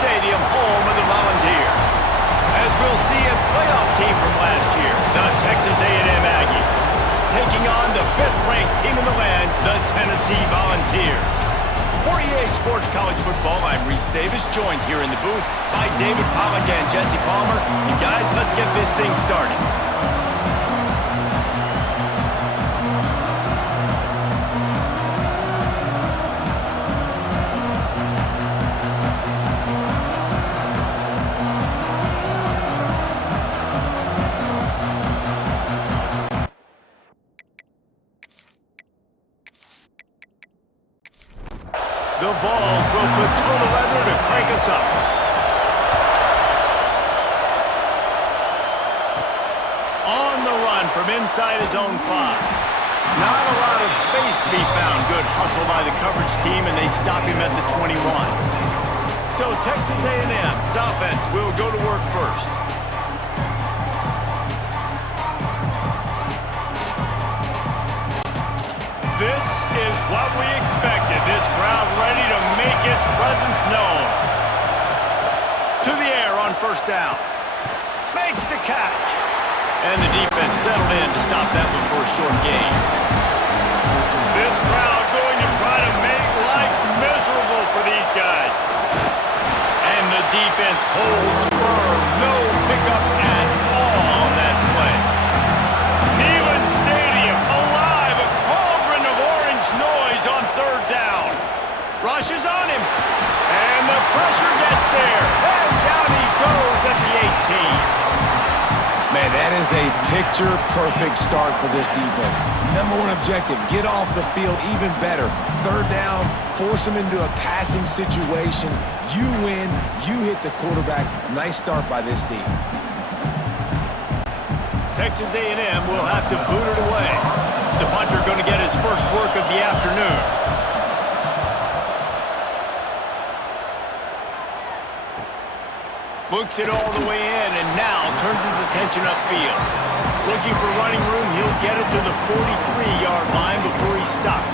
Stadium, home of the Volunteers. As we'll see, a playoff team from last year, the Texas A&M Aggies, taking on the 5th-ranked team in the land, the Tennessee Volunteers. For EA Sports College Football, I'm Reese Davis, joined here in the booth by David Pollack and Jesse Palmer. And guys, let's get this thing started. The Vols will put total leather to crank us up. On the run from inside his own 5. Not a lot of space to be found. Good hustle by the coverage team, and they stop him at the 21. So Texas A&M's offense will go to work first. This is what we expected. This crowd ready to make its presence known. To the air on first down. Makes the catch. And the defense settled in to stop that one for a short gain. This crowd going to try to make life miserable for these guys. And the defense holds firm. No pickup at all on that play. Neyland Stadium alive. A cauldron of orange noise on third down. Rushes on him. And the pressure gets there. And down he goes at the 18. Man, that is a picture-perfect start for this defense. Number one objective, get off the field even better. Third down, force them into a passing situation. You win, you hit the quarterback. Nice start by this team. Texas A&M will have to boot it away. The punter going to get his first work of the afternoon. Books it all the way in, and now turns his attention upfield. Looking for running room, he'll get it to the 43-yard line before he's stopped.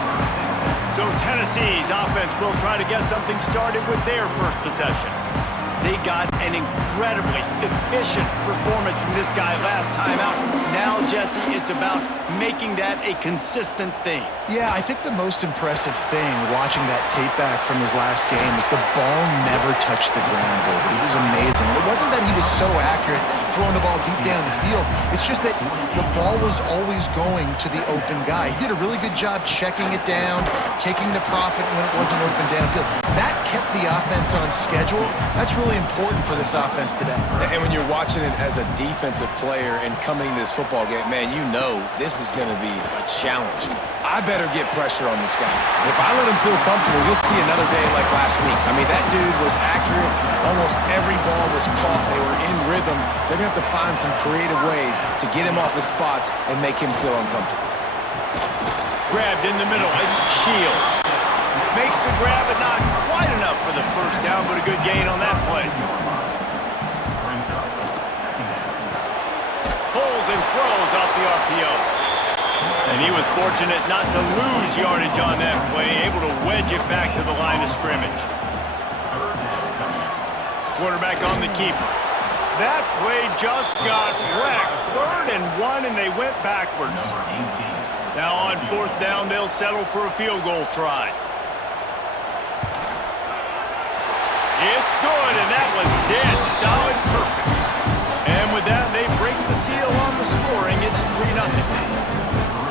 So Tennessee's offense will try to get something started with their first possession. They got an incredibly efficient performance from this guy last time out. Now, Jesse, it's about making that a consistent thing. Yeah, I think the most impressive thing watching that tape back from his last game is the ball never touched the ground, David. It was amazing. And it wasn't that he was so accurate throwing the ball deep down the field. It's just that the ball was always going to the open guy. He did a really good job checking it down, taking the profit when it wasn't open downfield. That kept the offense on schedule. That's really important for this offense today. And when you're watching it as a defensive player and coming to this football game, man, you know this is going to be a challenge. I better get pressure on this guy. If I let him feel comfortable, you'll see another day like last week. I mean, that dude was accurate. Almost every ball was caught. They were in rhythm. They're going to have to find some creative ways to get him off his spots and make him feel uncomfortable. Grabbed in the middle. It's Shields. Makes the grab, but not quite enough for the first down, but a good gain on that play. Pulls and throws off the RPO. And he was fortunate not to lose yardage on that play, able to wedge it back to the line of scrimmage. Quarterback on the keeper. That play just got wrecked. 3rd and 1, and they went backwards. Now on 4th down, they'll settle for a field goal try. It's good, and that was dead solid perfect. And with that, they break the seal on the scoring. It's 3-0.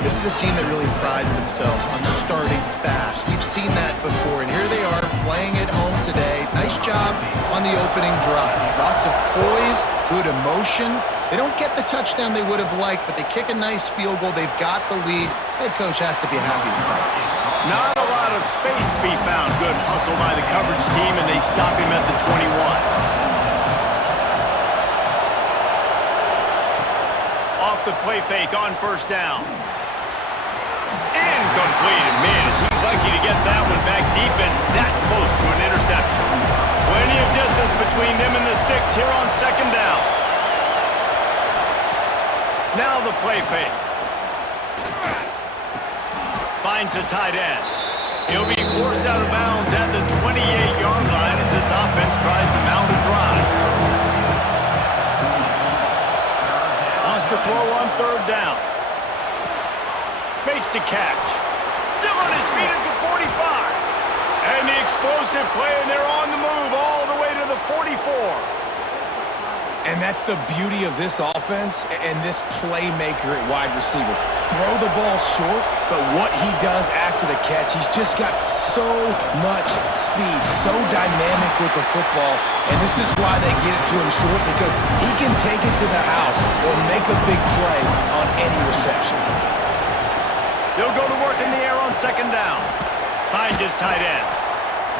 This is a team that really prides themselves on starting fast. We've seen that before, and here they are playing at home today. Nice job on the opening drive. Lots of poise, good emotion. They don't get the touchdown they would have liked, but they kick a nice field goal. They've got the lead. Head coach has to be happy with that. Not a lot of space to be found. Good hustle by the coverage team, and they stop him at the 21. Off the play fake on first down. Incomplete, and man, is he lucky to get that one back. Defense that close to an interception. Plenty of distance between them and the sticks here on 2nd down. Now the play fake. Finds the tight end. He'll be forced out of bounds at the 28-yard line as this offense tries to to catch. Still on his feet at the 45. And the explosive play, and they're on the move all the way to the 44. And that's the beauty of this offense and this playmaker at wide receiver. Throw the ball short, but what he does after the catch, he's just got so much speed, so dynamic with the football, and this is why they get it to him short, because he can take it to the house or make a big play on any reception. They'll go to work in the air on second down. Finds his tight end.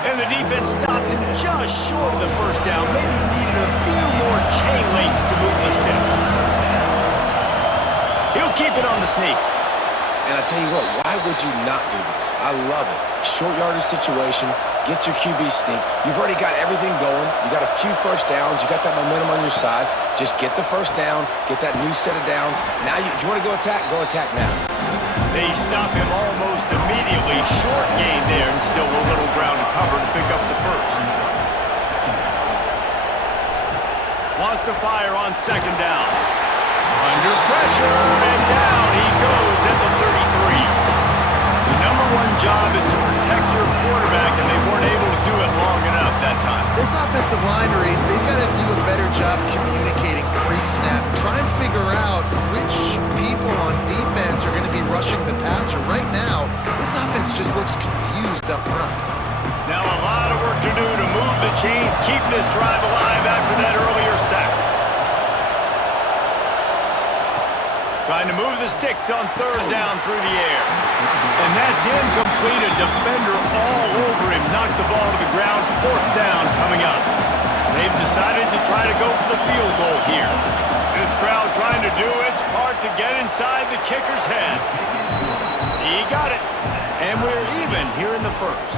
And the defense stops him just short of the first down. Maybe needed a few more chain links to move the sticks. He'll keep it on the sneak. And I tell you what, why would you not do this? I love it. Short yardage situation, get your QB sneak. You've already got everything going. You got a few first downs. You got that momentum on your side. Just get the first down, get that new set of downs. Now, if you want to go attack now. They stop him almost immediately. Short gain there, and still a little ground to cover to pick up the first. Wants to fire on second down. Under pressure, and down he goes at the 33. The number one job is to protect your quarterback, and they weren't able to do it long enough that time. This offensive line, Reese, they've got to do a better job communicating pre-snap. Try and figure out which people on defense are going to be rushing the passer. Right now, this offense just looks confused up front. Now a lot of work to do to move the chains, keep this drive alive after that earlier sack. Trying to move the sticks on third down through the air. And that's incomplete. A defender all over him. Knocked the ball to the ground. Fourth down coming up. They've decided to try to go for the field goal here. This crowd trying to do its part to get inside the kicker's head. He got it. And we're even here in the first.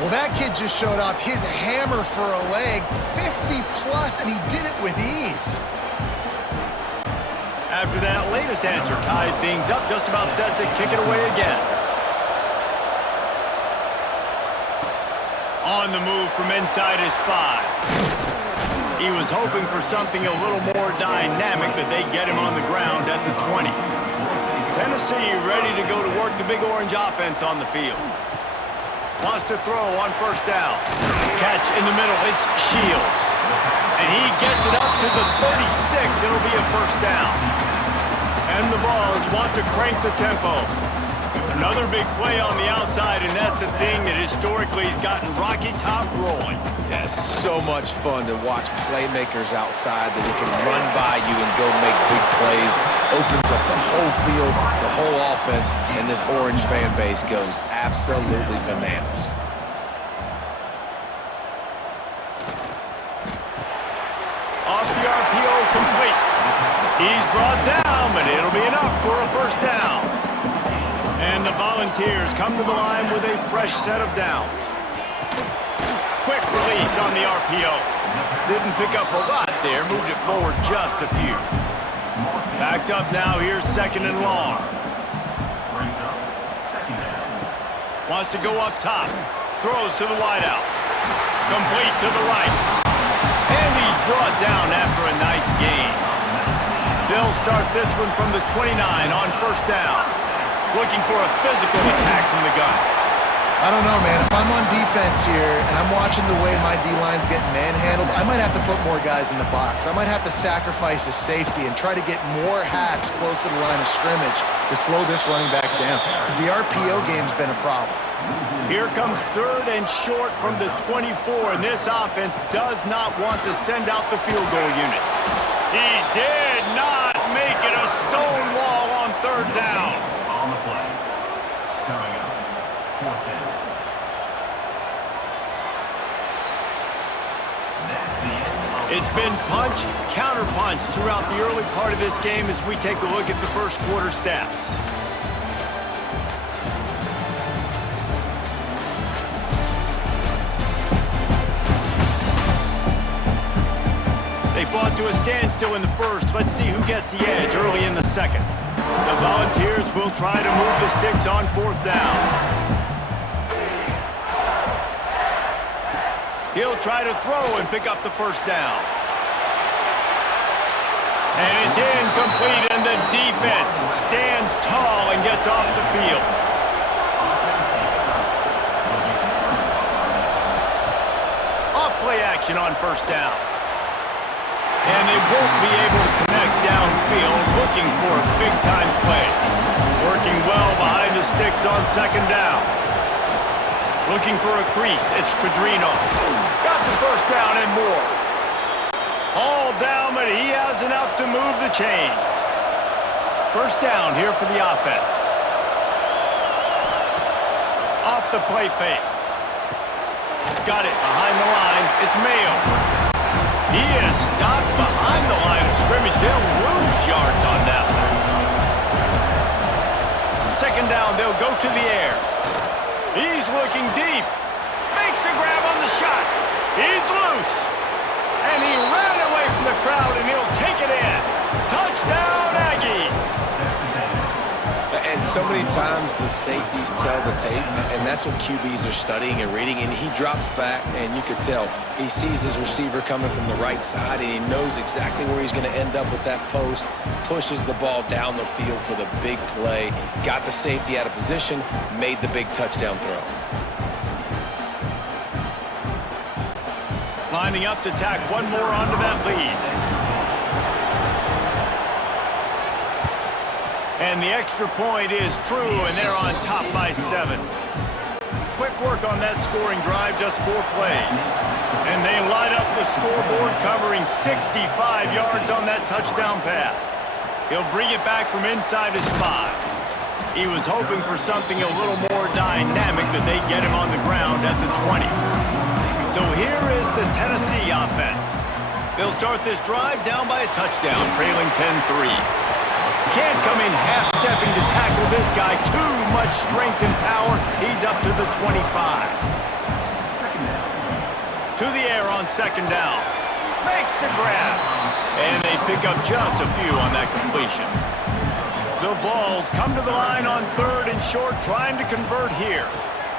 Well, that kid just showed off his hammer for a leg, 50 plus, and he did it with ease. After that latest answer tied things up, just about set to kick it away again. On the move from inside his 5. He was hoping for something a little more dynamic, but they get him on the ground at the 20. Tennessee ready to go to work the Big Orange offense on the field. Wants to throw on first down. Catch in the middle, it's Shields. And he gets it up to the 36. It'll be a first down. And the Vols want to crank the tempo. Another big play on the outside, and that's the thing that historically has gotten Rocky Top rolling. Yes, so much fun to watch playmakers outside that they can run by you and go make big plays. Opens up the whole field, the whole offense, and this Orange fan base goes absolutely bananas. Off the RPO, complete. He's brought down, but it'll be enough for a first down. And the Volunteers come to the line with a fresh set of downs. Quick release on the RPO. Didn't pick up a lot there, moved it forward just a few. Backed up now, here's second and long. Wants to go up top. Throws to the wideout. Complete to the right. And he's brought down after a nice gain. They'll start this one from the 29 on first down. Looking for a physical attack from the gun. I don't know, man. If I'm on defense here and I'm watching the way my D-line's getting manhandled, I might have to put more guys in the box. I might have to sacrifice a safety and try to get more hats close to the line of scrimmage to slow this running back down, because the RPO game's been a problem. Here comes third and short from the 24, and this offense does not want to send out the field goal unit. He did not make it a stone wall on third down. On the play. Coming up, fourth down. It's been punch, counter-punch throughout the early part of this game as we take a look at the first quarter stats. They fought to a standstill in the first. Let's see who gets the edge early in the second. The Volunteers will try to move the sticks on fourth down. He'll try to throw and pick up the first down. And it's incomplete, and the defense stands tall and gets off the field. Off-play action on first down. And they won't be able to connect downfield, looking for a big-time play. Working well behind the sticks on second down. Looking for a crease, it's Pedrino. Got the first down and more. All down, but he has enough to move the chains. First down here for the offense. Off the play fake. Got it behind the line. It's Mayo. He is stopped behind the line of scrimmage. They'll lose yards on that one. Second down, they'll go to the air. He's looking deep. Makes a grab on the shot. He's loose. And he ran away from the crowd, and he'll take it in. Touchdown, Aggies. And so many times the safeties tell the tape, and that's what QBs are studying and reading, and he drops back, and you could tell he sees his receiver coming from the right side, and he knows exactly where he's going to end up with that post, pushes the ball down the field for the big play, got the safety out of position, made the big touchdown throw. Lining up to tack one more onto that lead. And the extra point is true, and they're on top by 7. Quick work on that scoring drive, just 4 plays. And they light up the scoreboard, covering 65 yards on that touchdown pass. He'll bring it back from inside his 5. He was hoping for something a little more dynamic, but they get him on the ground at the 20. So here is the Tennessee offense. They'll start this drive down by a touchdown, trailing 10-3. Can't come in half-stepping to tackle this guy. Too much strength and power. He's up to the 25. To the air on second down. Makes the grab. And they pick up just a few on that completion. The Vols come to the line on third and short, trying to convert here.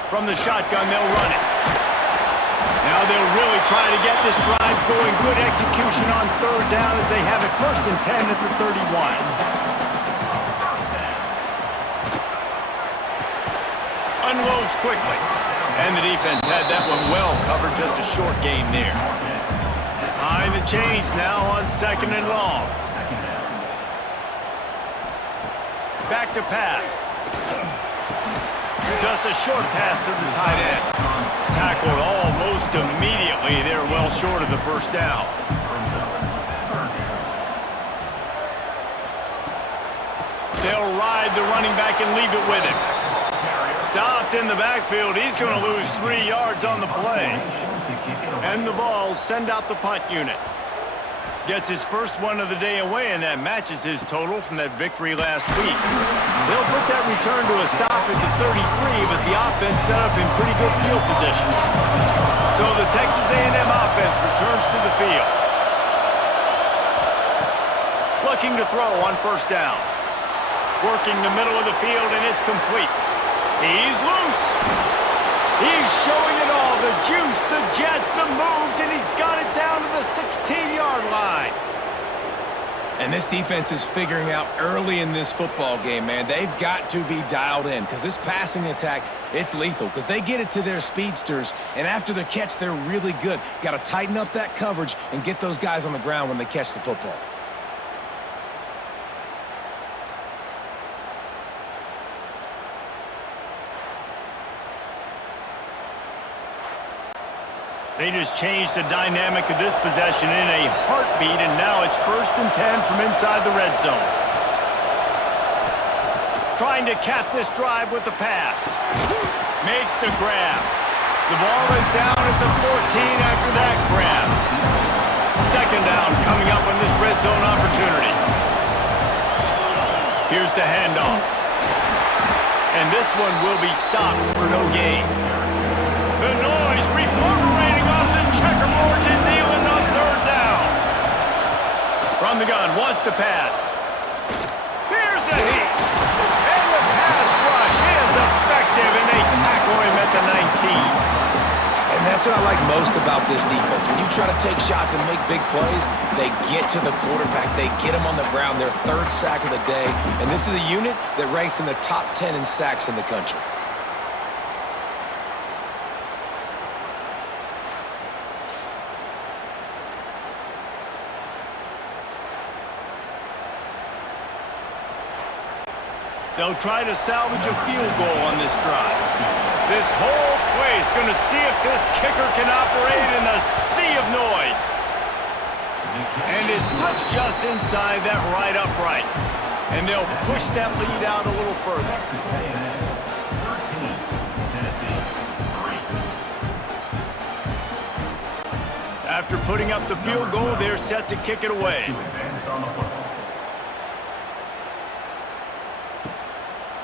From the shotgun, they'll run it. Now they'll really try to get this drive going. Good execution on third down as they have it first and 10 at the 31. Unloads quickly. And the defense had that one well covered, just a short gain there. Behind the chains now on second and long. Back to pass. Just a short pass to the tight end. Tackled almost immediately. They're well short of the first down. They'll ride the running back and leave it with him. Stopped in the backfield. He's going to lose 3 yards on the play. And the Vols send out the punt unit. Gets his first one of the day away, and that matches his total from that victory last week. They'll put that return to a stop at the 33, but the offense set up in pretty good field position. So the Texas A&M offense returns to the field. Looking to throw on first down. Working the middle of the field, and it's complete. He's loose. He's showing it all. The juice, the jets, the moves, and he's got it down to the 16-yard line. And this defense is figuring out early in this football game, man. They've got to be dialed in because this passing attack, it's lethal because they get it to their speedsters, and after the catch, they're really good. Got to tighten up that coverage and get those guys on the ground when they catch the football. They just changed the dynamic of this possession in a heartbeat, and now it's first and 10 from inside the red zone. Trying to cap this drive with the pass. Makes the grab. The ball is down at the 14 after that grab. Second down coming up on this red zone opportunity. Here's the handoff. And this one will be stopped for no gain. The noise reverberating off the checkerboards and Nealon on third down. From the gun, wants to pass. Here's a heat. And the pass rush is effective, and they tackle him at the 19. And that's a what I like most about this defense. When you try to take shots and make big plays, they get to the quarterback. They get him on the ground. Their third sack of the day. And this is a unit that ranks in the top 10 in sacks in the country. They'll try to salvage a field goal on this drive. This whole place going to see if this kicker can operate in the sea of noise. And it slips just inside that right upright. And they'll push that lead out a little further. After putting up the field goal, they're set to kick it away.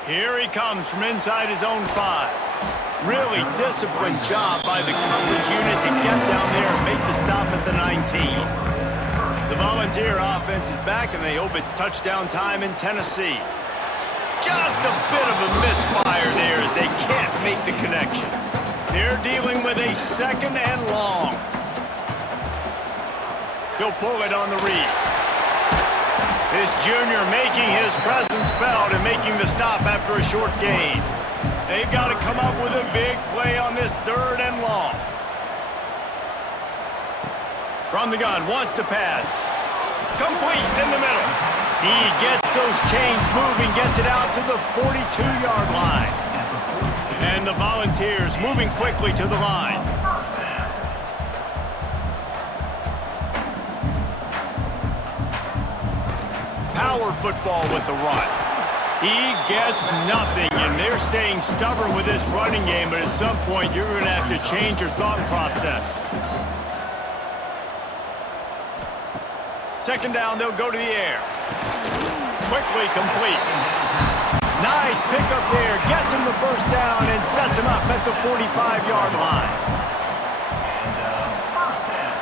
Here he comes from inside his own 5. Really disciplined job by the coverage unit to get down there and make the stop at the 19. The Volunteer offense is back, and they hope it's touchdown time in Tennessee. Just a bit of a misfire there as they can't make the connection. They're dealing with a 2nd and long. He'll pull it on the read. This junior making his presence felt and making the stop after a short gain. They've got to come up with a big play on this 3rd and long. From the gun, wants to pass. Complete in the middle. He gets those chains moving, gets it out to the 42-yard line. And the Volunteers moving quickly to the line. Power football with the run. He gets nothing, and they're staying stubborn with this running game, but at some point you're going to have to change your thought process. 2nd down, they'll go to the air. Quickly complete. Nice pickup there, gets him the 1st down and sets him up at the 45-yard line.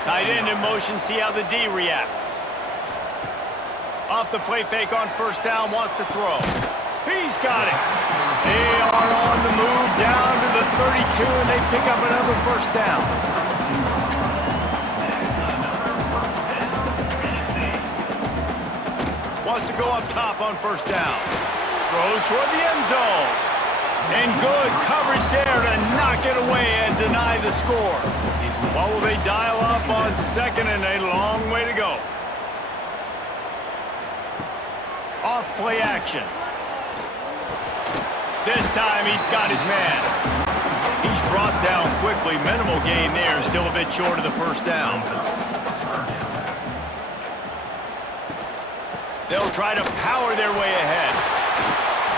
Tight end in motion, see how the D reacts. Off the play fake on 1st down, wants to throw. He's got it. They are on the move down to the 32, and they pick up another 1st down. Wants to go up top on 1st down. Throws toward the end zone. And good coverage there to knock it away and deny the score. What will they dial up on 2nd and a long way to go? Off play action. This time he's got his man. He's brought down quickly. Minimal gain there, still a bit short of the 1st down. They'll try to power their way ahead.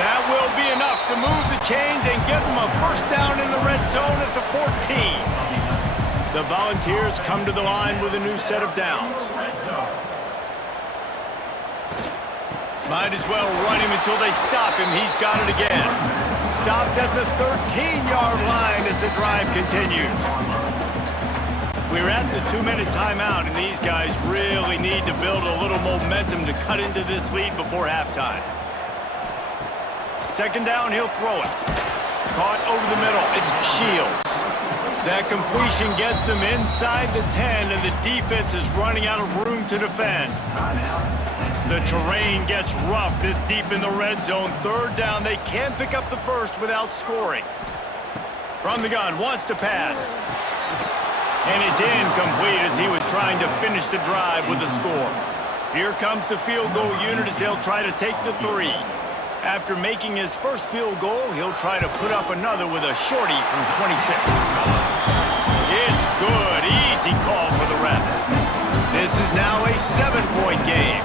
That will be enough to move the chains and give them a 1st down in the red zone at the 14. The Volunteers come to the line with a new set of downs. Might as well run him until they stop him. He's got it again. Stopped at the 13-yard line as the drive continues. We're at the 2-minute timeout, and these guys really need to build a little momentum to cut into this lead before halftime. 2nd down, he'll throw it. Caught over the middle. It's Shields. That completion gets them inside the 10, and the defense is running out of room to defend. The terrain gets rough this deep in the red zone. 3rd down, they can't pick up the 1st without scoring. From the gun, wants to pass. And it's incomplete as he was trying to finish the drive with a score. Here comes the field goal unit as they'll try to take the 3. After making his 1st field goal, he'll try to put up another with a shorty from 26. It's good. Easy call for the ref. This is now a 7-point game.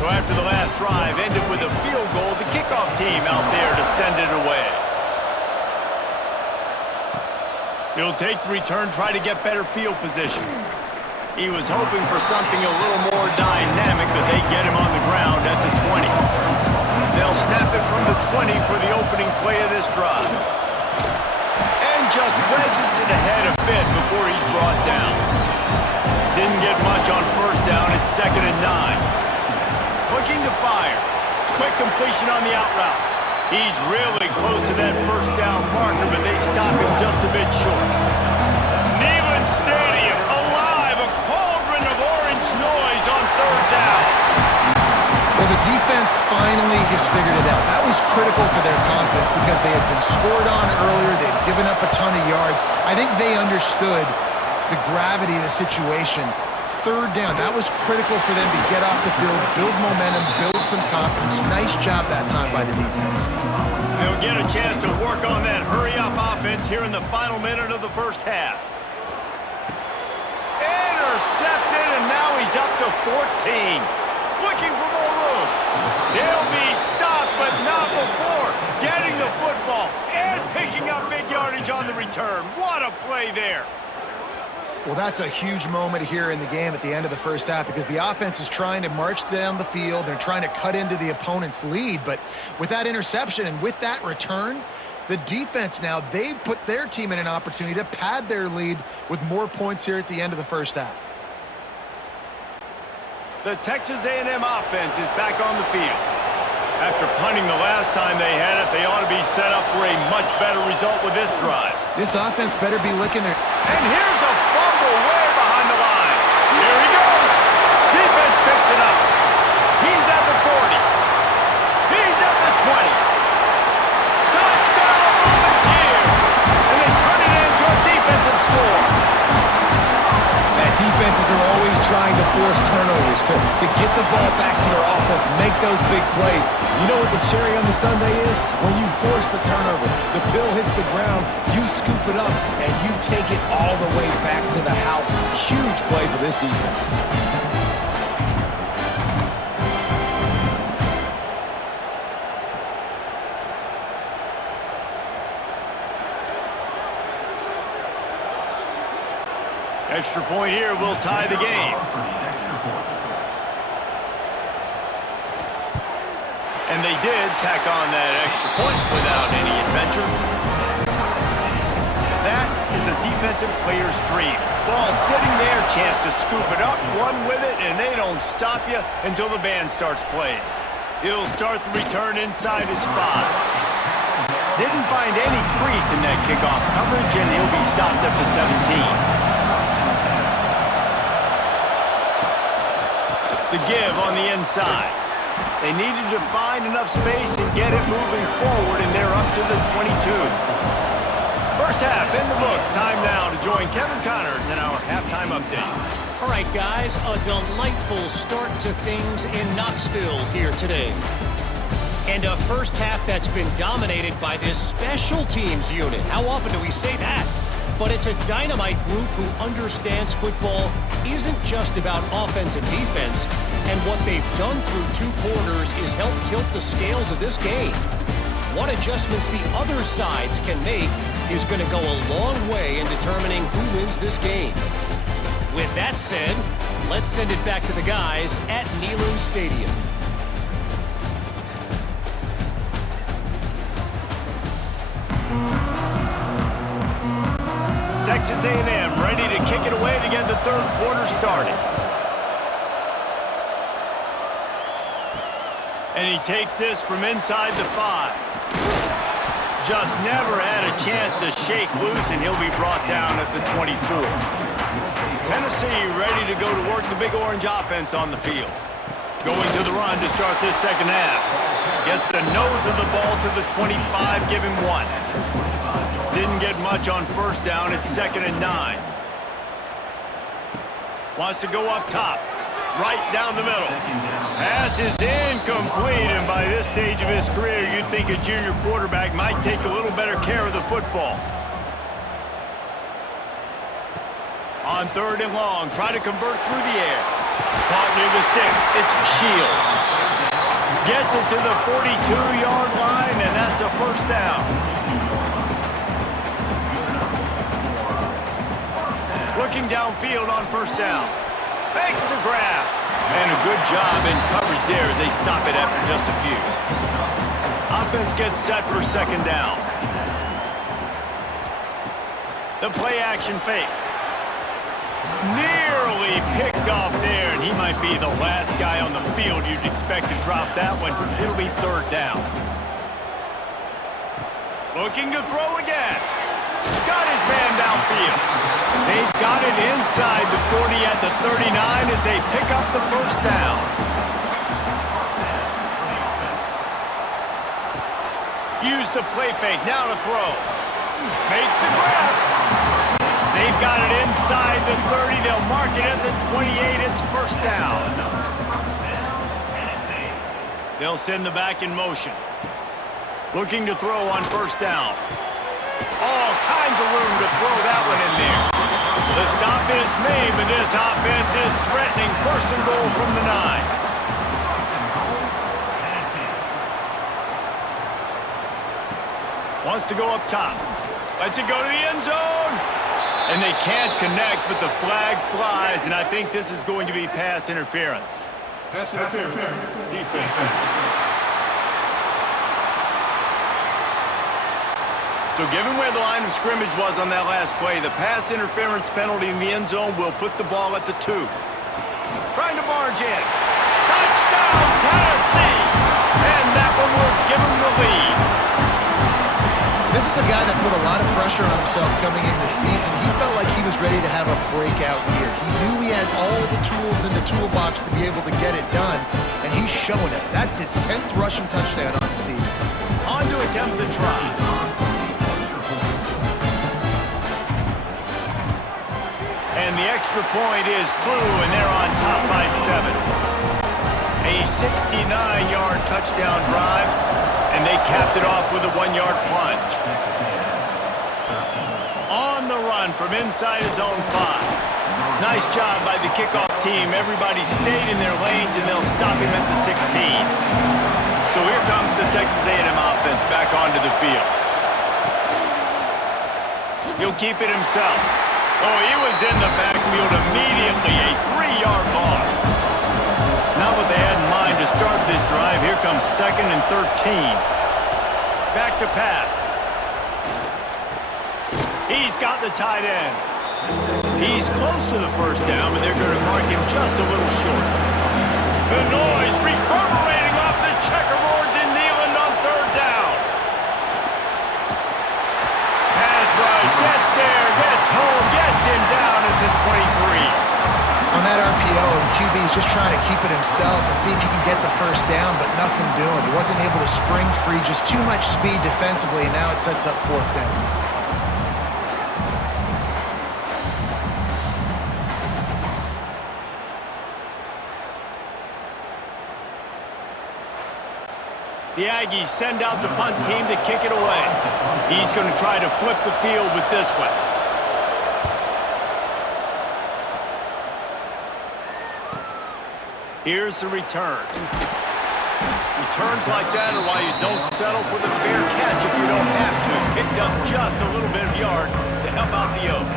So after the last drive ended with a field goal, the kickoff team out there to send it away. He'll take the return, try to get better field position. He was hoping for something a little more dynamic, but they get him on the ground at the 20. They'll snap it from the 20 for the opening play of this drive. And just wedges it ahead a bit before he's brought down. Didn't get much on 1st down. It's 2nd and 9. Looking to fire. Quick completion on the out route. He's really close to that first down marker, but they stop him just a bit short. Neyland Stadium alive, a cauldron of orange noise on third down. Well, the defense finally has figured it out. That was critical for their confidence because they had been scored on earlier. They had given up a ton of yards. I think they understood the gravity of the situation. Third down, that was critical for them to get off the field, build momentum, build some confidence. Nice job that time by the defense. They'll get a chance to work on that hurry-up offense here in the final minute of the first half. Intercepted, and now he's up to 14. Looking for more room. They'll be stopped, but not before getting the football and picking up big yardage on the return. What a play there. Well, that's a huge moment here in the game at the end of the first half because the offense is trying to march down the field. They're trying to cut into the opponent's lead, but with that interception and with that return, the defense now, they've put their team in an opportunity to pad their lead with more points here at the end of the first half. The Texas A&M offense is back on the field. After punting the last time they had it, they ought to be set up for a much better result with this drive. This offense better be licking their... And here's a fumble way behind the line. Here he goes. Defense picks it up. He's at the 40. He's at the 20. Touchdown, Volunteers! And they turn it into a defensive score. Defenses are always trying to force turnovers to get the ball back to their offense, make those big plays. You know what the cherry on the sundae is? When you force the turnover, the pill hits the ground, you scoop it up, and you take it all the way back to the house. Huge play for this defense. Extra point here will tie the game. And they did tack on that extra point without any adventure. That is a defensive player's dream. Ball sitting there, chance to scoop it up, run with it, and they don't stop you until the band starts playing. He'll start the return inside his 5. Didn't find any crease in that kickoff coverage, and he'll be stopped at the 17. The give on the inside. They needed to find enough space and get it moving forward, and they're up to the 22. First half in the books. Time now to join Kevin Connors in our halftime update. All right, guys, a delightful start to things in Knoxville here today. And a first half that's been dominated by this special teams unit. How often do we say that? But it's a dynamite group who understands football isn't just about offense and defense, and what they've done through 2 quarters is help tilt the scales of this game. What adjustments the other sides can make is going to go a long way in determining who wins this game. With that said, let's send it back to the guys at Neyland Stadium. Texas A&M ready to kick it away to get the third quarter started. And he takes this from inside the 5. Just never had a chance to shake loose, and he'll be brought down at the 24. Tennessee ready to go to work the Big Orange offense on the field. Going to the run to start this second half. Gets the nose of the ball to the 25, give him 1. Didn't get much on first down. It's 2nd and 9. Wants to go up top. Right down the middle. Pass is incomplete, and by this stage of his career, you'd think a junior quarterback might take a little better care of the football. On 3rd and long, try to convert through the air. Caught near the sticks. It's Shields. Gets it to the 42-yard line, and that's a first down. Looking downfield on first down. Makes the grab. And a good job in coverage there as they stop it after just a few. Offense gets set for second down. The play action fake. Nearly picked off there, and he might be the last guy on the field you'd expect to drop that one. It'll be 3rd down. Looking to throw again. Got his man downfield. They've got it inside the 40 at the 39 as they pick up the first down. Use the play fake, now to throw. Makes the grab. They've got it inside the 30. They'll mark it at the 28. It's first down. They'll send the back in motion. Looking to throw on first down. All kinds of room to throw that one in there. The stop is made, but this offense is threatening first and goal from the 9. Wants to go up top. Lets it go to the end zone. And they can't connect, but the flag flies, and I think this is going to be pass interference. Pass interference. Defense. So given where the line of scrimmage was on that last play, the pass interference penalty in the end zone will put the ball at the 2. Trying to barge in. Touchdown, Tennessee! And that one will give them the lead. This is a guy that put a lot of pressure on himself coming in this season. He felt like he was ready to have a breakout year. He knew he had all the tools in the toolbox to be able to get it done, and he's showing it. That's his 10th rushing touchdown on the season. On to attempt the try. And the extra point is true, and they're on top by 7. A 69-yard touchdown drive, and they capped it off with a 1-yard plunge. On the run from inside his own 5. Nice job by the kickoff team. Everybody stayed in their lanes, and they'll stop him at the 16. So here comes the Texas A&M offense back onto the field. He'll keep it himself. Oh, he was in the backfield immediately. A 3-yard loss. Not what they had in mind to start this drive. Here comes 2nd and 13. Back to pass. He's got the tight end. He's close to the first down, but they're going to mark him just a little short. The noise reverberating off the checkerboards in Neyland on 3rd down. Pass rush, gets there, gets home, gets him down at the 23. On that RPO, the QB is just trying to keep it himself and see if he can get the first down, but nothing doing. He wasn't able to spring free, just too much speed defensively, and now it sets up 4th down. The Aggies send out the punt team to kick it away. He's going to try to flip the field with this one. Here's the return. Returns like that are why you don't settle for the fair catch if you don't have to. Picks up just a little bit of yards to help out the Oak.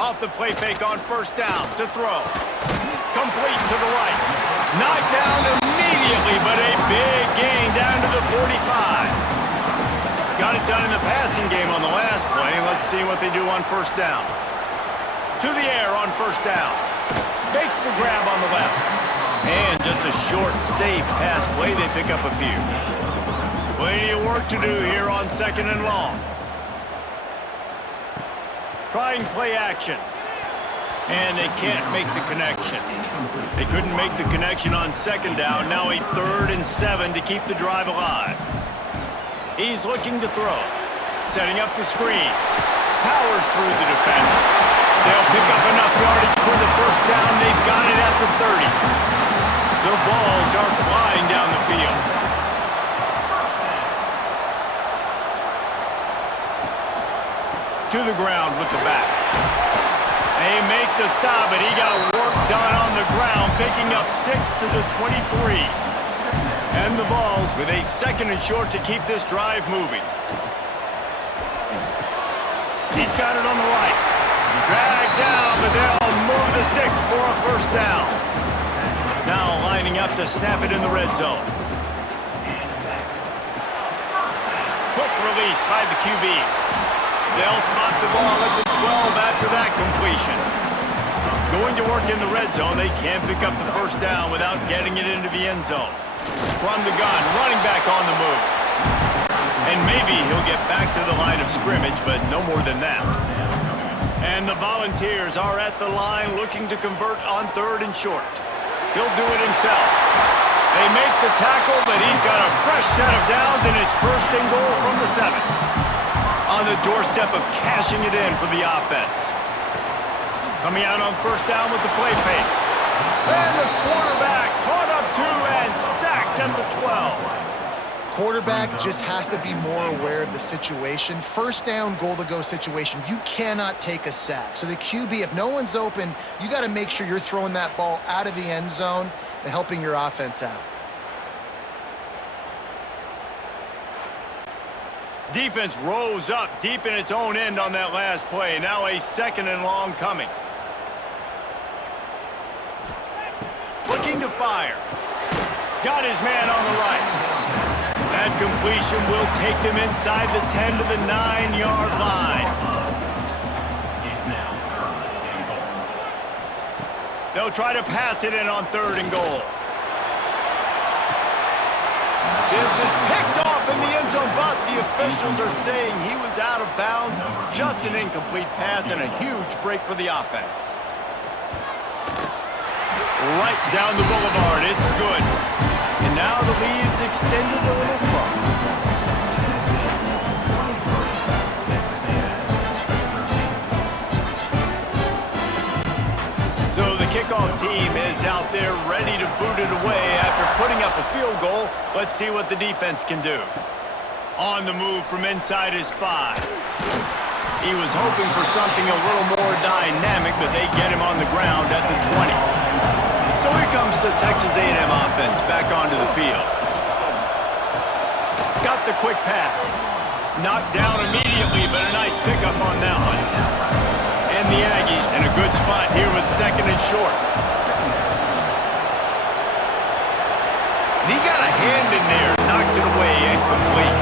Off the play fake on first down to throw. Complete to the right. Knocked down immediately, but a big gain down to the 45. Got it done in the passing game on the last play. Let's see what they do on first down. To the air on first down. Makes the grab on the left. And just a short, safe pass play. They pick up a few. Plenty of work to do here on 2nd and long. Trying play action. And they can't make the connection. They couldn't make the connection on 2nd down. Now a 3rd and 7 to keep the drive alive. He's looking to throw. Setting up the screen. Powers through the defender. They'll pick up enough yardage for the first down. They've got it at the 30. The balls are flying down the field. To the ground with the back. They make the stop, but he got work done on the ground, picking up 6 to the 23. And the balls with a 2nd and short to keep this drive moving. He's got it on the right. Dragged down, but they'll move the sticks for a first down. Now lining up to snap it in the red zone. Quick release by the QB. They'll spot the ball at the 12 after that completion. Going to work in the red zone, they can't pick up the first down without getting it into the end zone. From the gun, running back on the move. And maybe he'll get back to the line of scrimmage, but no more than that. And the Volunteers are at the line looking to convert on 3rd and short. He'll do it himself. They make the tackle, but he's got a fresh set of downs, and it's 1st and goal from the 7. On the doorstep of cashing it in for the offense. Coming out on 1st down with the play fake. And the quarterback caught up to and sacked at the 12. Quarterback just has to be more aware of the situation. 1st down, goal-to-go situation. You cannot take a sack. So the QB, if no one's open, you got to make sure you're throwing that ball out of the end zone and helping your offense out. Defense rose up deep in its own end on that last play. Now a 2nd and long coming. Looking to fire. Got his man on the right. That completion will take them inside the 10 to the 9-yard line. They'll try to pass it in on 3rd and goal. This is picked off in the end zone, but the officials are saying he was out of bounds. Just an incomplete pass and a huge break for the offense. Right down the boulevard, it's good. And now the lead is extended a little further. So the kickoff team is out there ready to boot it away after putting up a field goal. Let's see what the defense can do. On the move from inside his 5. He was hoping for something a little more dynamic, but they get him on the ground at the 20. So here comes the Texas A&M offense back onto the field. Got the quick pass. Knocked down immediately, but a nice pickup on that one. And the Aggies in a good spot here with 2nd and short. And he got a hand in there, knocks it away, incomplete.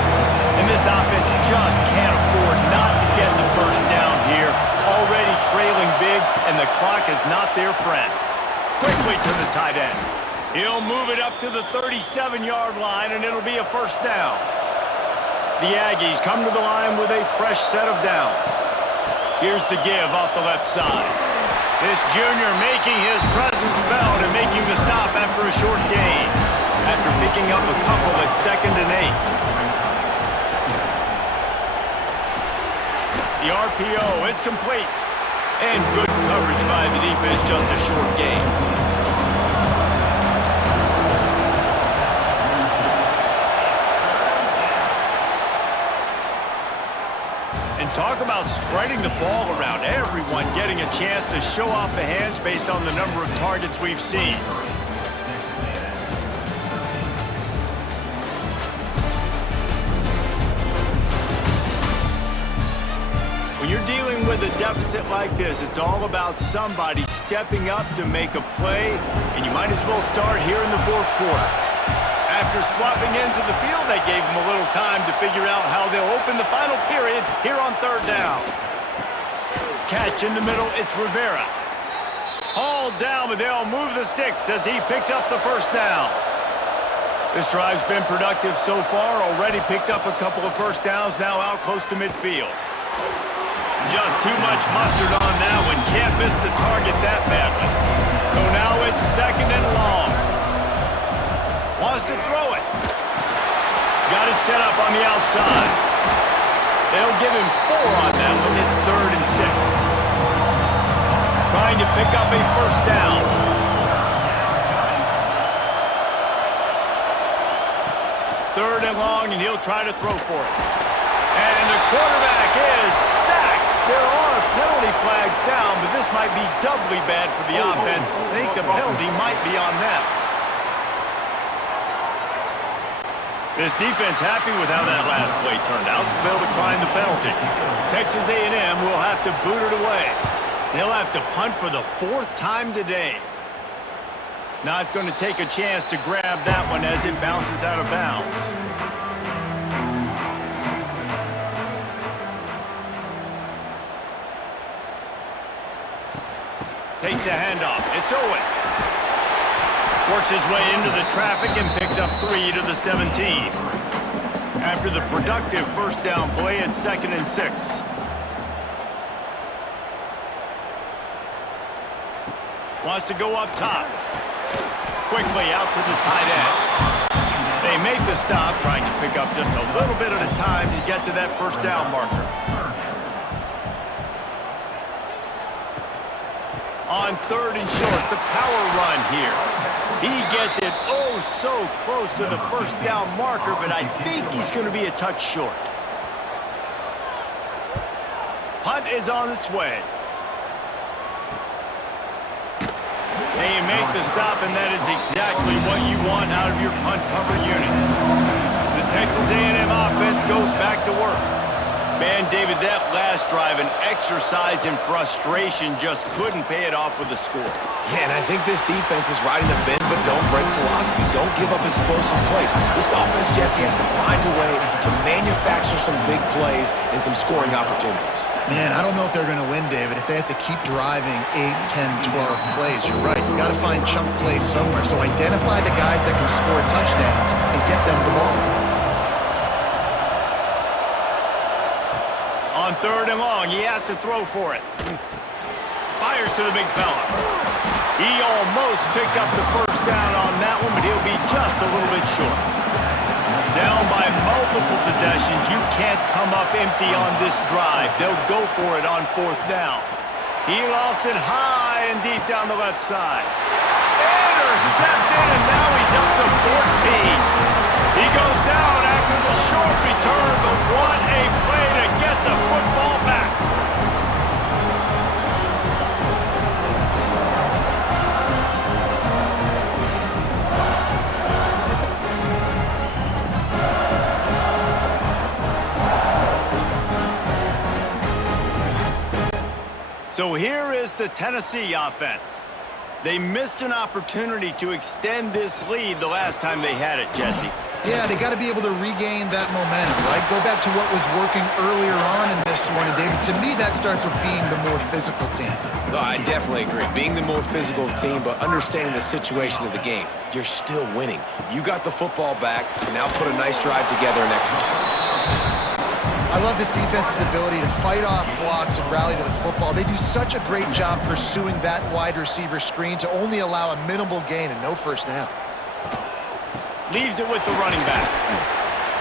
And this offense just can't afford not to get the 1st down here. Already trailing big, and the clock is not their friend. Quickly to the tight end. He'll move it up to the 37-yard line, and it'll be a 1st down. The Aggies come to the line with a fresh set of downs. Here's the give off the left side. This junior making his presence felt and making the stop after a short gain. After picking up a couple at 2nd and 8. The RPO, it's complete. And good coverage by the defense, just a short gain. And talk about spreading the ball around. Everyone getting a chance to show off the hands based on the number of targets we've seen. When you're dealing with a deficit like this, it's all about somebody stepping up to make a play, and you might as well start here in the 4th quarter. After swapping ends of the field, they gave them a little time to figure out how they'll open the final period here on 3rd down. Catch in the middle, it's Rivera. Hauled down, but they'll move the sticks as he picks up the 1st down. This drive's been productive so far, already picked up a couple of 1st downs, now out close to midfield. Just too much mustard on that one. Can't miss the target that badly. So now it's 2nd and long. Wants to throw it. Got it set up on the outside. They'll give him 4 on that one. It's 3rd and 6. Trying to pick up a 1st down. Third and long, and he'll try to throw for it. And the quarterback is sacked. There are penalty flags down, but this might be doubly bad for the offense. I think the penalty might be on them. This defense happy with how that last play turned out, so they'll decline the penalty. Texas A&M will have to boot it away. They'll have to punt for the 4th time today. Not going to take a chance to grab that one as it bounces out of bounds. Takes the handoff. It's Owen. Works his way into the traffic and picks up 3 to the 17. After the productive first down play, it's 2nd and 6. Wants to go up top. Quickly out to the tight end. They make the stop, trying to pick up just a little bit at a time to get to that first down marker. On 3rd and short, the power run here. He gets it oh so close to the first down marker, but I think he's going to be a touch short. Punt is on its way. They make the stop, and that is exactly what you want out of your punt cover unit. The Texas A&M offense goes back to work. Man, David, that last drive, an exercise in frustration, just couldn't pay it off with a score. Yeah, and I think this defense is riding the bend but don't break philosophy. Don't give up explosive plays. This offense, Jesse, has to find a way to manufacture some big plays and some scoring opportunities. Man, I don't know if they're going to win, David, if they have to keep driving 8, 10, 12 plays. You're right. You got to find chunk plays somewhere. So identify the guys that can score touchdowns and get them the ball. On 3rd and long, he has to throw for it. Fires to the big fella. He almost picked up the first down on that one, but he'll be just a little bit short. Down by multiple possessions, you can't come up empty on this drive. They'll go for it on 4th down. He lofts it high and deep down the left side. Intercepted, and now he's up to 14. He goes down after the short return, but what a play to get the football back. So here is the Tennessee offense. They missed an opportunity to extend this lead the last time they had it, Jesse. Yeah, they got to be able to regain that momentum, right? Go back to what was working earlier on in this one. And David, to me, that starts with being the more physical team. No, I definitely agree. Being the more physical team, but understanding the situation of the game. You're still winning. You got the football back. Now put a nice drive together and execute. I love this defense's ability to fight off blocks and rally to the football. They do such a great job pursuing that wide receiver screen to only allow a minimal gain and no first down. Leaves it with the running back.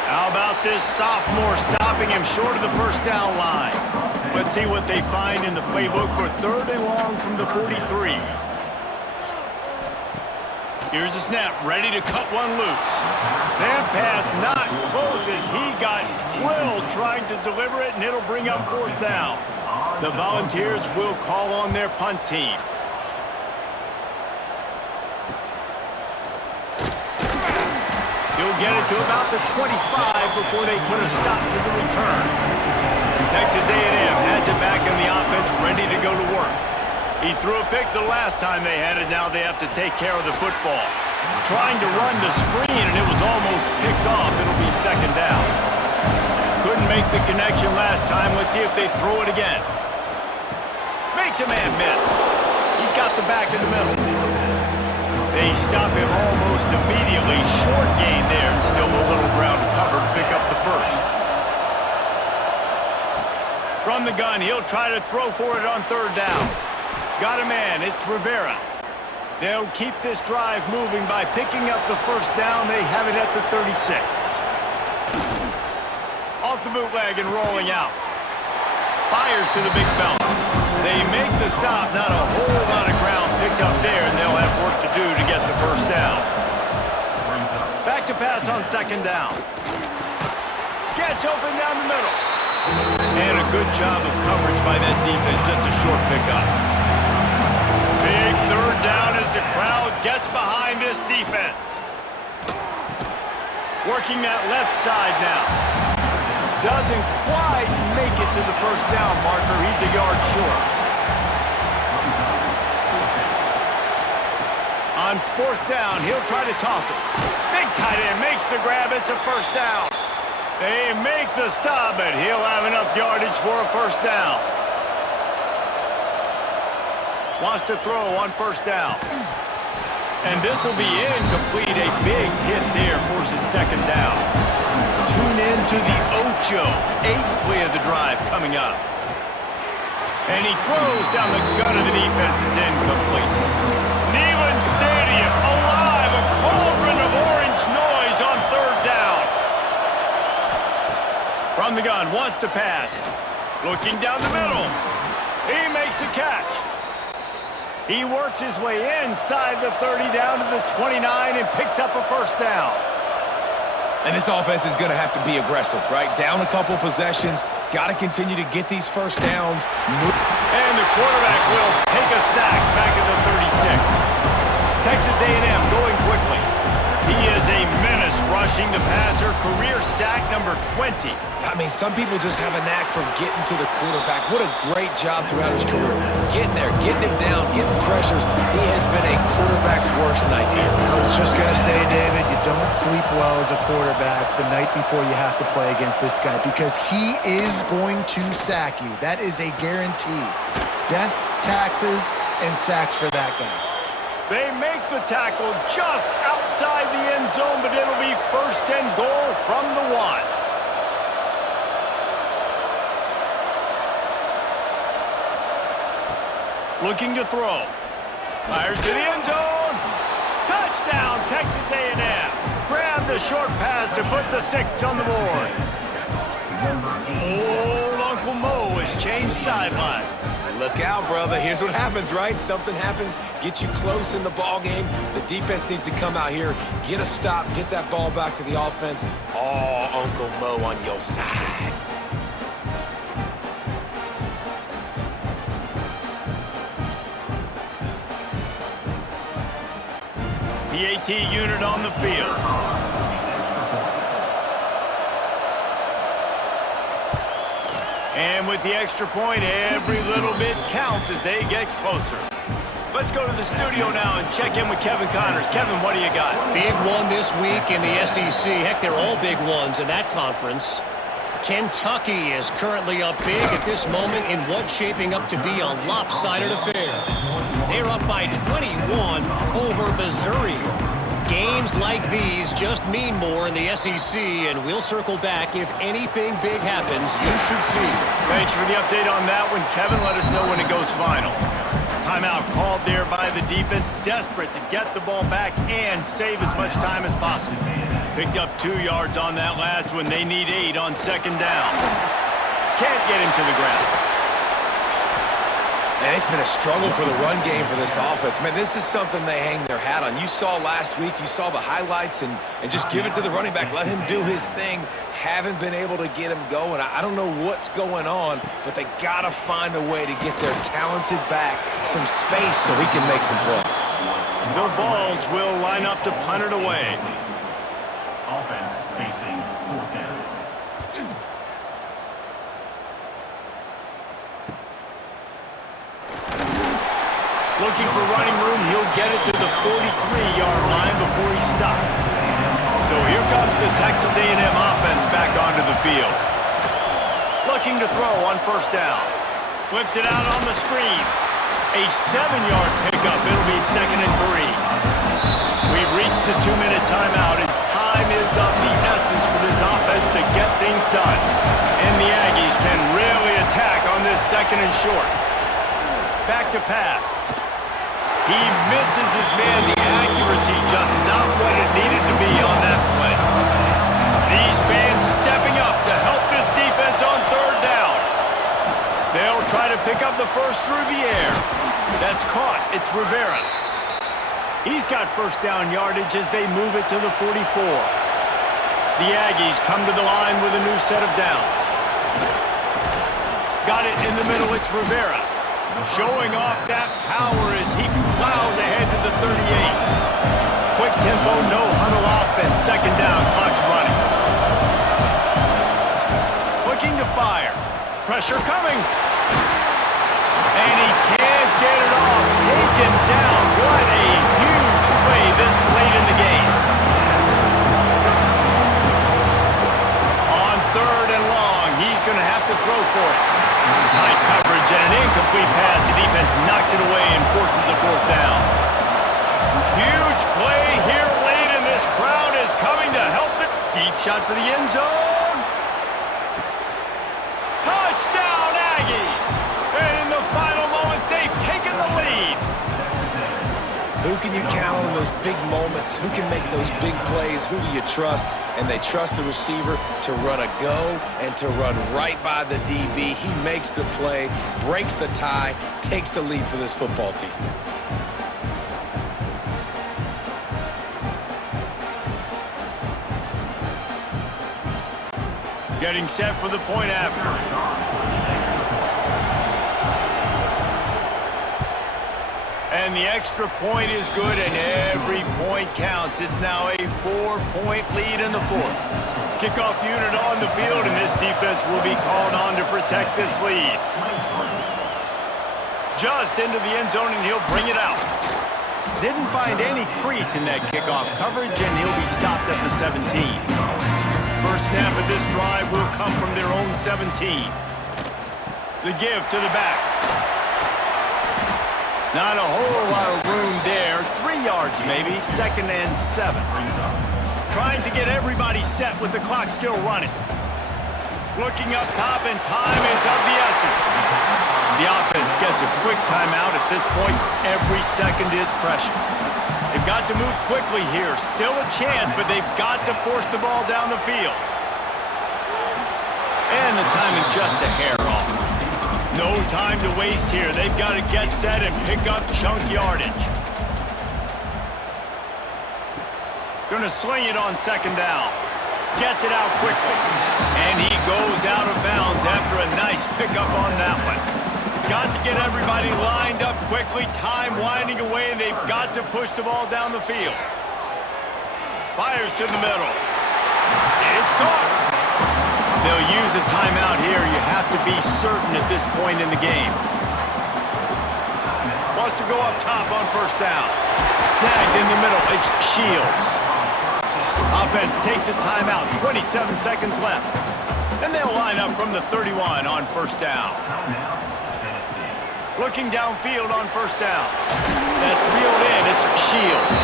How about this sophomore stopping him short of the first down line? Let's see what they find in the playbook for 3rd and long from the 43. Here's the snap, ready to cut one loose. That pass not close as he got drilled trying to deliver it, and it'll bring up 4th down. The Volunteers will call on their punt team. He'll get it to about the 25 before they put a stop to the return. Texas A&M has it back in the offense, ready to go to work. He threw a pick the last time they had it. Now they have to take care of the football. Trying to run the screen, and it was almost picked off. It'll be 2nd down. Couldn't make the connection last time. Let's see if they throw it again. Makes a man miss. He's got the back in the middle. They stop him almost immediately. Short gain there, and still a little ground to cover to pick up the first. From the gun, he'll try to throw for it on 3rd down. Got a man, it's Rivera. They'll keep this drive moving by picking up the first down. They have it at the 36. Off the bootleg and rolling out. Fires to the big fella. They make the stop, not a whole lot of ground picked up there, and they'll have work to do to get the first down. Back to pass on 2nd down. Gets open down the middle. And a good job of coverage by that defense, just a short pickup. Big 3rd down as the crowd gets behind this defense. Working that left side now. Doesn't quite make it to the first down marker. He's a yard short. On 4th down, he'll try to toss it. Big tight end makes the grab. It's a first down. They make the stop, but he'll have enough yardage for a first down. Wants to throw on 1st down. And this will be incomplete. A big hit there forces second down. Tune in to the Ocho. 8th play of the drive coming up. And he throws down the gut of the defense. It's incomplete. Neyland Stadium alive. A cauldron of orange noise on 3rd down. From the gun, wants to pass. Looking down the middle. He makes a catch. He works his way inside the 30 down to the 29 and picks up a 1st down. And this offense is going to have to be aggressive, right? Down a couple possessions. Got to continue to get these 1st downs. And the quarterback will take a sack back at the 36. Texas A&M going quickly. He is a menace rushing the passer. Career sack number 20. I mean, some people just have a knack for getting to the quarterback. What a great job throughout his career. Getting there, getting him down, getting pressures. He has been a quarterback's worst nightmare. I was just going to say, David, you don't sleep well as a quarterback the night before you have to play against this guy because he is going to sack you. That is a guarantee. Death, taxes, and sacks for that guy. They make the tackle just outside the end zone, but it'll be 1st and goal from the 1. Looking to throw. Fires to the end zone. Touchdown, Texas A&M. Grab the short pass to put the 6 on the board. Old Uncle Mo has changed sidelines. Look out, brother. Here's what happens, right? Something happens, get you close in the ball game. The defense needs to come out here, get a stop, get that ball back to the offense. Oh, Uncle Mo on your side. PAT unit on the field. And with the extra point, every little bit counts as they get closer. Let's go to the studio now and check in with Kevin Connors. Kevin, what do you got? Big one this week in the SEC. Heck, they're all big ones in that conference. Kentucky is currently up big at this moment in what's shaping up to be a lopsided affair. They're up by 21 over Missouri. Games like these just mean more in the SEC, and we'll circle back if anything big happens you should see. Thanks for the update on that one, Kevin. Let us know when it goes final. Timeout called there by the defense, desperate to get the ball back and save as much time as possible. Picked up 2 yards on that last one. They need 8 on 2nd down. Can't get him to the ground. And it's been a struggle for the run game for this offense. Man, this is something they hang their hat on. You saw last week, you saw the highlights, and just give it to the running back. Let him do his thing. Haven't been able to get him going. I don't know what's going on, but they got to find a way to get their talented back some space so he can make some plays. The Vols will line up to punt it away. Offense facing 4th down. Looking for running room, he'll get it to the 43-yard line before he stops. So here comes the Texas A&M offense back onto the field. Looking to throw on 1st down. Flips it out on the screen. A 7-yard pickup. It'll be 2nd and 3. We've reached the 2-minute timeout, and time is of the essence for this offense to get things done. And the Aggies can really attack on this 2nd and short. Back to pass. He misses his man. The accuracy just not what it needed to be on that play. These fans stepping up to help this defense on 3rd down. They'll try to pick up the 1st through the air. That's caught. It's Rivera. He's got 1st down yardage as they move it to the 44. The Aggies come to the line with a new set of downs. Got it in the middle. It's Rivera. Showing off that power as he plows ahead to the 38. Quick tempo, no huddle offense. 2nd down, clock's running. Looking to fire. Pressure coming. And he can't get it off. Taken down. What a huge play this late in the game. On 3rd and long, he's going to have to throw for it. Tight coverage and an incomplete pass. The defense knocks it away and forces the 4th down. Huge shot for the end zone. Touchdown, Aggies! And in the final moments, they've taken the lead. Who can you count on those big moments? Who can make those big plays? Who do you trust? And they trust the receiver to run a go and to run right by the DB. He makes the play, breaks the tie, takes the lead for this football team. Getting set for the point after. And the extra point is good, and every point counts. It's now a 4-point lead in the fourth. Kickoff unit on the field, and this defense will be called on to protect this lead. Just into the end zone, and he'll bring it out. Didn't find any crease in that kickoff coverage, and he'll be stopped at the 17. First snap of this drive will come from their own 17. The give to the back. Not a whole lot of room there. 3 yards maybe, 2nd and 7. Trying to get everybody set with the clock still running. Looking up top, and time is of the essence. The offense gets a quick timeout at this point. Every second is precious. They've got to move quickly here. Still a chance, but they've got to force the ball down the field. And the timing just a hair off. No time to waste here. They've got to get set and pick up chunk yardage. Going to sling it on 2nd down. Gets it out quickly. And he goes out of bounds after a nice pickup on that one. Got to get everybody lined up quickly. Time winding away, and they've got to push the ball down the field. Fires to the middle. It's caught. They'll use a timeout here. You have to be certain at this point in the game. Wants to go up top on 1st down. Snagged in the middle. It's Shields. Offense takes a timeout. 27 seconds left. And they'll line up from the 31 on 1st down. Looking downfield on 1st down. That's reeled in. It's Shields.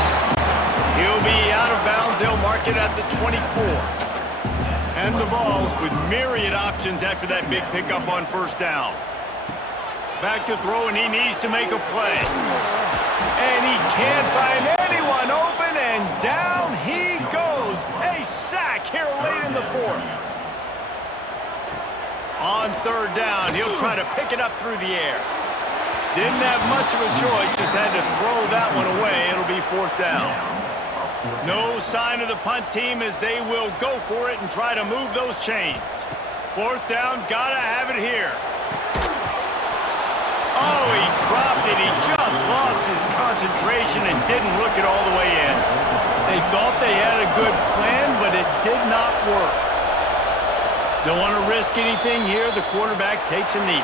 He'll be out of bounds. They'll mark it at the 24. And the Vols with myriad options after that big pickup on 1st down. Back to throw, and he needs to make a play. And he can't find anyone open, and down he goes. A sack here late in the 4th. On 3rd down, he'll try to pick it up through the air. Didn't have much of a choice, just had to throw that one away. It'll be 4th down. No sign of the punt team as they will go for it and try to move those chains. 4th down, gotta have it here. Oh, he dropped it. He just lost his concentration and didn't look it all the way in. They thought they had a good plan, but it did not work. Don't want to risk anything here. The quarterback takes a knee.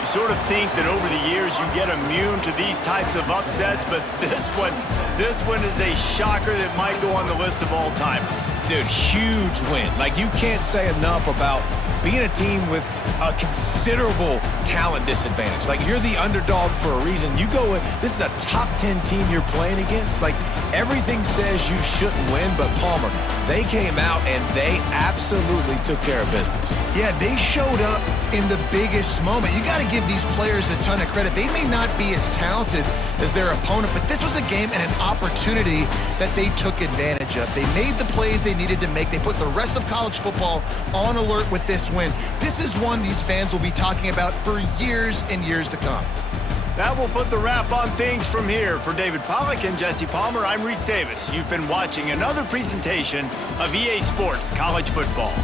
You sort of think that over the years you get immune to these types of upsets, but this one is a shocker that might go on the list of all time. Dude, huge win. Like, you can't say enough about being a team with a considerable talent disadvantage. Like, you're the underdog for a reason. You go in, this is a top 10 team you're playing against. Like, everything says you shouldn't win, but Palmer, they came out and they absolutely took care of business. Yeah, they showed up in the biggest moment. You got to give these players a ton of credit. They may not be as talented as their opponent, but this was a game and an opportunity that they took advantage of. They made the plays they needed to make. They put the rest of college football on alert with this win. This is one these fans will be talking about for years and years to come. That will put the wrap on things from here. For David Pollack and Jesse Palmer, I'm Reese Davis. You've been watching another presentation of EA Sports College Football.